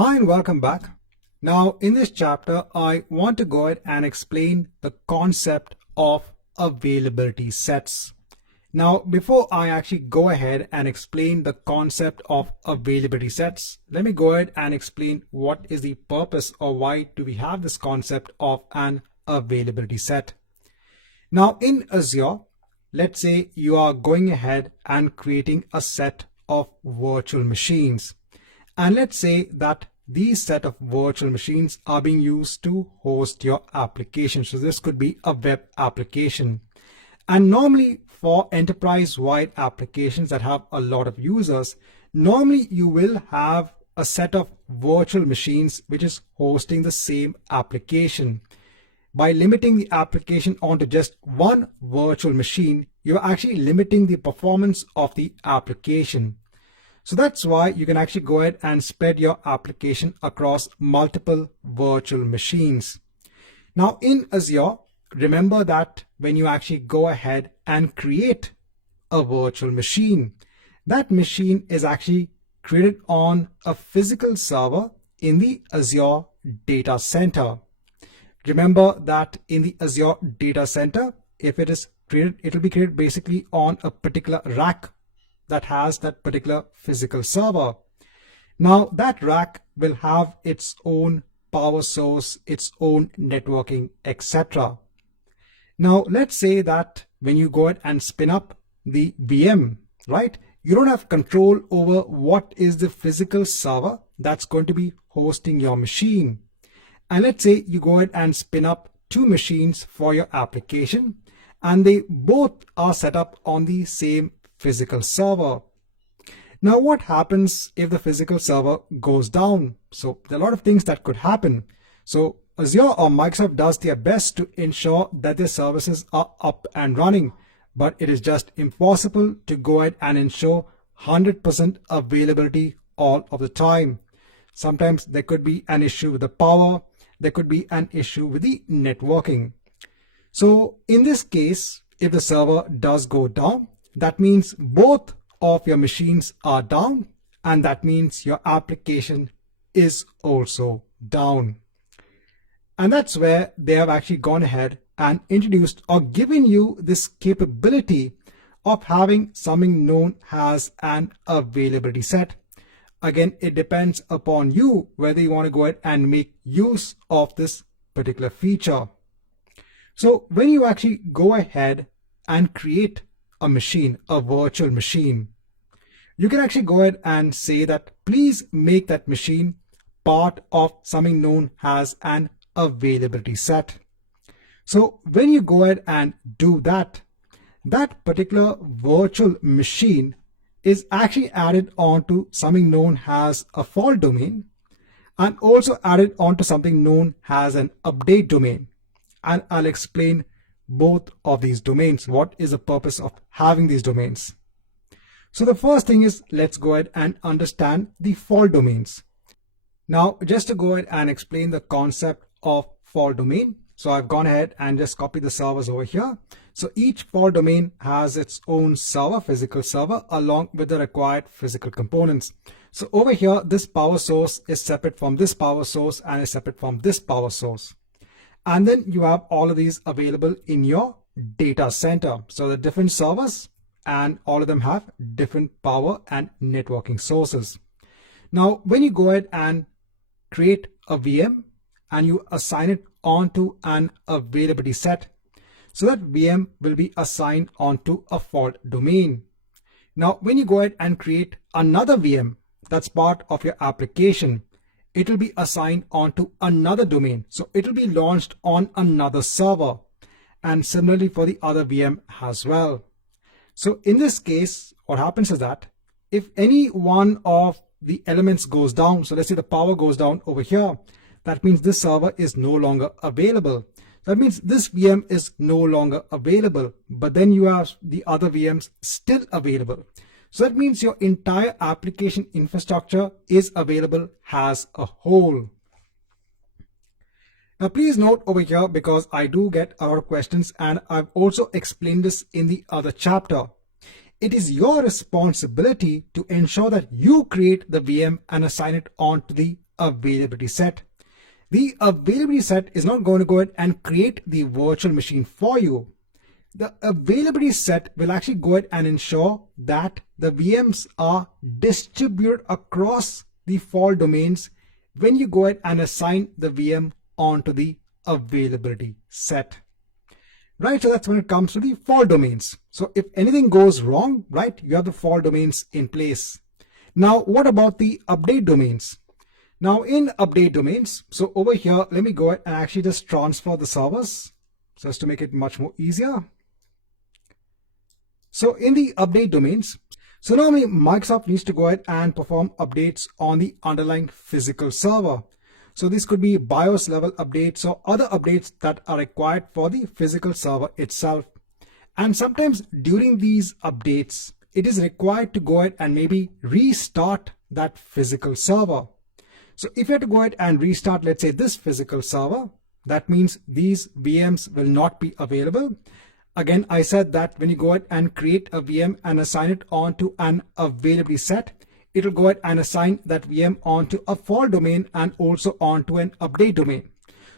Hi and welcome back. Now in this chapter, I want to go ahead and explain the concept of availability sets. Now before I actually go ahead and explain the concept of availability sets, let me go ahead and explain what is the purpose or why do we have this concept of an availability set. Now in Azure, let's say you are going ahead and creating a set of virtual machines. And let's say that these set of virtual machines are being used to host your application. So this could be a web application. And normally for enterprise-wide applications that have a lot of users, normally you will have a set of virtual machines which is hosting the same application. By limiting the application onto just one virtual machine, you're actually limiting the performance of the application. So that's why you can actually go ahead and spread your application across multiple virtual machines. Now in Azure, remember that when you actually go ahead and create a virtual machine, that machine is actually created on a physical server in the Azure data center. Remember that in the Azure data center, if it is created, it will be created basically on a particular rack that has that particular physical server. Now that rack will have its own power source, its own networking, etc. Now let's say that when you go ahead and spin up the VM, right, you don't have control over what is the physical server that's going to be hosting your machine. And let's say you go ahead and spin up two machines for your application, and they both are set up on the same physical server. Now what happens if the physical server goes down? So there are a lot of things that could happen. So Azure or Microsoft does their best to ensure that their services are up and running, but it is just impossible to go ahead and ensure 100% availability all of the time. Sometimes there could be an issue with the power, there could be an issue with the networking. So in this case, if the server does go down, that means both of your machines are down, and that means your application is also down. And that's where they have actually gone ahead and introduced or given you this capability of having something known as an availability set. Again, it depends upon you whether you want to go ahead and make use of this particular feature. So when you actually go ahead and create a machine, a virtual machine, you can actually go ahead and say that please make that machine part of something known as an availability set. So when you go ahead and do that, that particular virtual machine is actually added onto something known as a fault domain, and also added onto something known as an update domain. And I'll explain both of these domains. What is the purpose of having these domains? So the first thing is, let's go ahead and understand the fault domains. Now, just to go ahead and explain the concept of fault domain. So I've gone ahead and just copied the servers over here. So each fault domain has its own server, physical server, along with the required physical components. So over here, this power source is separate from this power source and is separate from this power source. And then you have all of these available in your data center. So the different servers, and all of them have different power and networking sources. Now, when you go ahead and create a VM and you assign it onto an availability set, so that VM will be assigned onto a fault domain. Now, when you go ahead and create another VM that's part of your application, it will be assigned onto another domain. So it will be launched on another server, and similarly for the other VM as well. So in this case, what happens is that if any one of the elements goes down, so let's say the power goes down over here, that means this server is no longer available. That means this VM is no longer available, but then you have the other VMs still available. So that means your entire application infrastructure is available as a whole. Now please note over here, because I do get a lot of questions and I've also explained this in the other chapter. It is your responsibility to ensure that you create the VM and assign it onto the availability set. The availability set is not going to go ahead and create the virtual machine for you. The availability set will actually go ahead and ensure that the VMs are distributed across the fault domains when you go ahead and assign the VM onto the availability set. Right, so that's when it comes to the fault domains. So if anything goes wrong, right, you have the fault domains in place. Now, what about the update domains? Now in update domains, so over here, let me go ahead and actually just transfer the servers just to make it much more easier. So in the update domains, so normally Microsoft needs to go ahead and perform updates on the underlying physical server. So this could be BIOS level updates or other updates that are required for the physical server itself. And sometimes during these updates, it is required to go ahead and maybe restart that physical server. So if you have to go ahead and restart, let's say this physical server, that means these VMs will not be available. Again, I said that when you go ahead and create a VM and assign it onto an availability set, it'll go ahead and assign that VM onto a fault domain and also onto an update domain.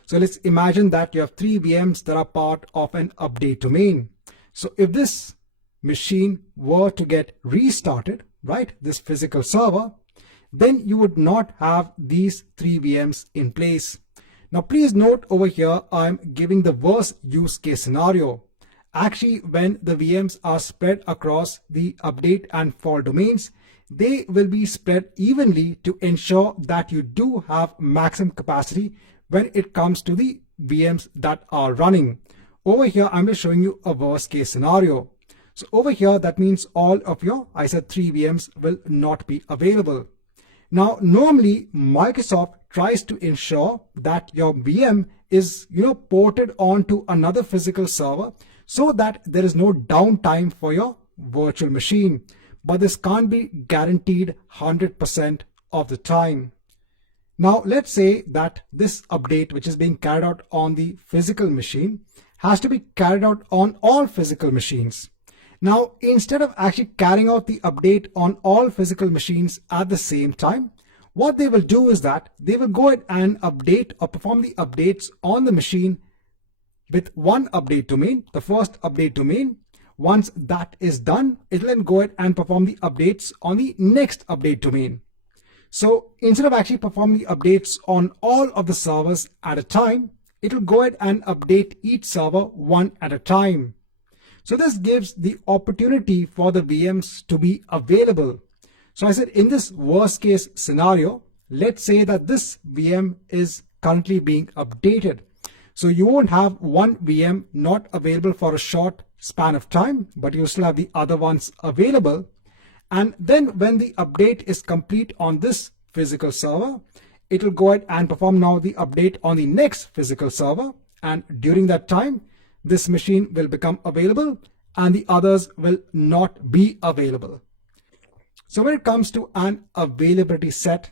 So let's imagine that you have 3 VMs that are part of an update domain. So if this machine were to get restarted, right, this physical server, then you would not have these 3 VMs in place. Now please note over here, I'm giving the worst use case scenario. Actually, when the VMs are spread across the update and fault domains, they will be spread evenly to ensure that you do have maximum capacity when it comes to the VMs that are running. Over here, I'm just showing you a worst case scenario. So over here, that means all of your, I said 3 VMs will not be available. Now, normally Microsoft tries to ensure that your VM is, ported onto another physical server so that there is no downtime for your virtual machine. But this can't be guaranteed 100% of the time. Now, let's say that this update, which is being carried out on the physical machine, has to be carried out on all physical machines. Now, instead of actually carrying out the update on all physical machines at the same time, what they will do is that they will go ahead and update or perform the updates on the machine with one update domain, the first update domain. Once that is done, it will then go ahead and perform the updates on the next update domain. So instead of actually performing the updates on all of the servers at a time, it will go ahead and update each server one at a time. So this gives the opportunity for the VMs to be available. So I said in this worst case scenario, let's say that this VM is currently being updated. So you won't have one VM not available for a short span of time, but you still have the other ones available. And then when the update is complete on this physical server, it will go ahead and perform now the update on the next physical server. And during that time, this machine will become available and the others will not be available. So when it comes to an availability set,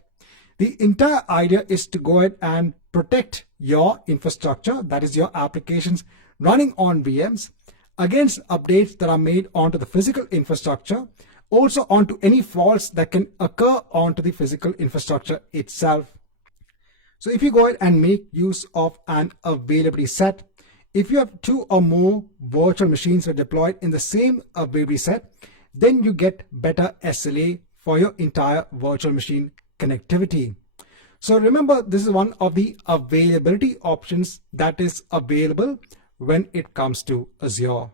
the entire idea is to go ahead and protect your infrastructure, that is your applications running on VMs, against updates that are made onto the physical infrastructure, also onto any faults that can occur onto the physical infrastructure itself. So if you go ahead and make use of an availability set, if you have 2 or more virtual machines that are deployed in the same availability set, then you get better SLA for your entire virtual machine connectivity. So remember, this is one of the availability options that is available when it comes to Azure.